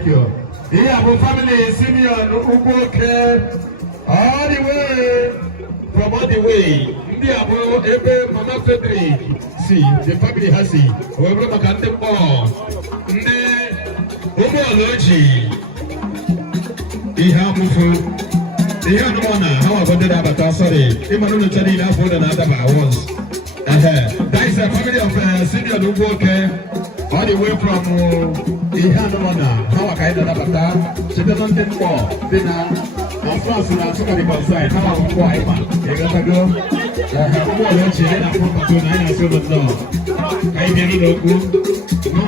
thank you. The Abu family, Simeon, Ugoke, all the way, from all the way. The Abu, Ebe, Mama Frederick, see, the family has it. Whoever can them all. The Ugo Logi, the Hamufu, the Hanwana, how about the Abata, sorry, Emmanuel Chadina for another once. That is a family of Simeon Ugoke. All the way from Ihanwana, how I kind of Abata, she doesn't take more. Then as far as I took the outside, how I'm quiet, you gotta go. I have more than she had a proper to 9 or 7 now. I didn't know good. No,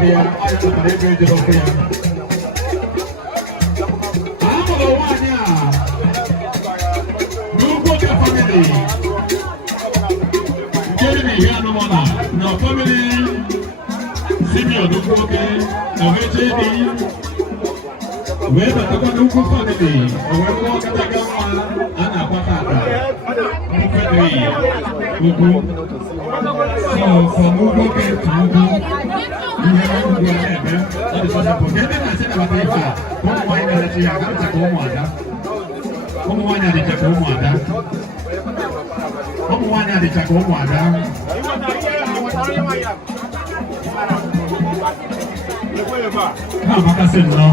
here. I don't know if you're here. I'm the one here. No go to family. Get me here no more. No family. Senior no go okay. No HAD. Where the no go family. Where go to the gamma. Ana patata. Mugu. So from Mugu to Mugu. You have to go ahead, man. That is what I'm saying. I said about the fact. Come on, let's see. I got to go on that. Come on, let's go on that. Come on, let's go on that. Come on, let's go.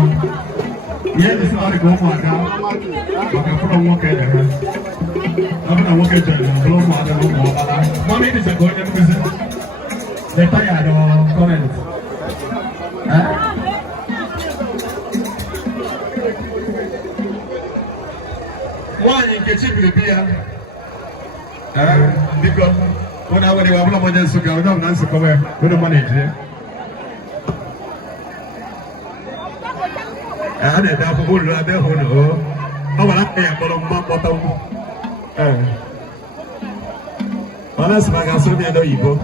Yeah, this is how to go on that. Okay, put on one kid. I'm gonna walk into the room. Mommy is a good person. They tired of comments. One in Kitchen Beer. Because when I went to a woman, so go down and so come with the manager. I had a double who are there who know. Oh, I'm paying for a bottom. Manas magaso mi ado ibo.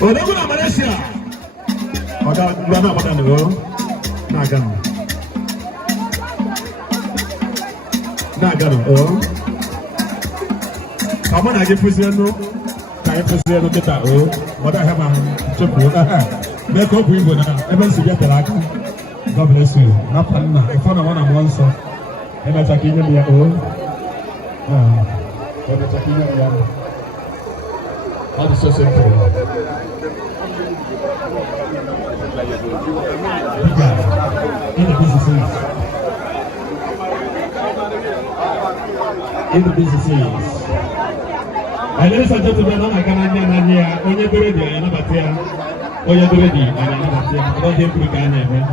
Oda kuna Malaysia. Oda bana bana nego. Nagan. Oh. Kamu nak presiden no? Kaya presiden no kita oh. Oda hema cepu. Mereka pun ibu na. Even si dia teraka. God bless you. Napa na? Ifana wana mwanso. Ena takinya dia oh. Ena takinya dia. How is so simple? In the businesses. In the businesses. Ladies and gentlemen, I can't nanya. Onye dure dia, ana batia. Onye dure dia, ana batia. Don't take me kanya, man.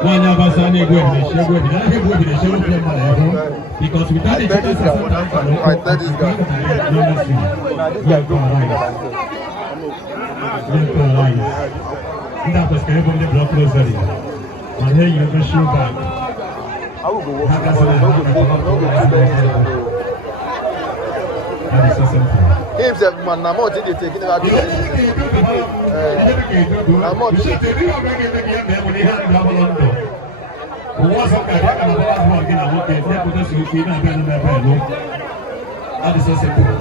Wanya basane go and share go and go and share with them because without it I tell this guy yeah go right that was kind of the block closer and here you can shoot back I will go that is so simple if that man na more did it take it out I'm not that is so simple.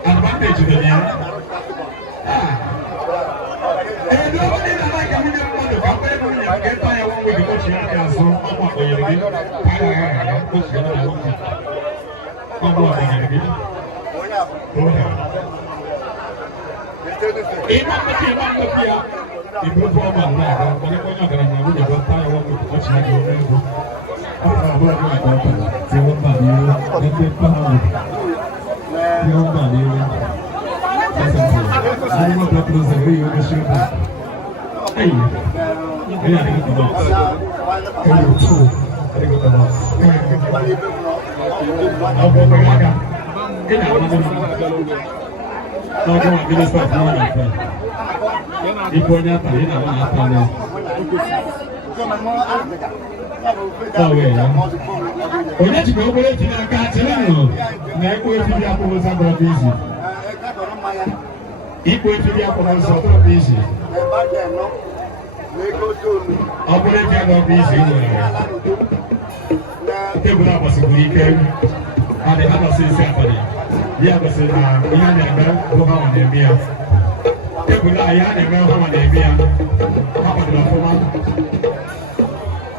Advantage to them. And nobody like a million money. Get by a one with the coach.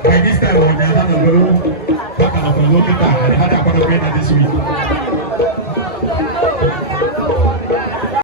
By this time, when I had a little back and I was looking back, I had a this week.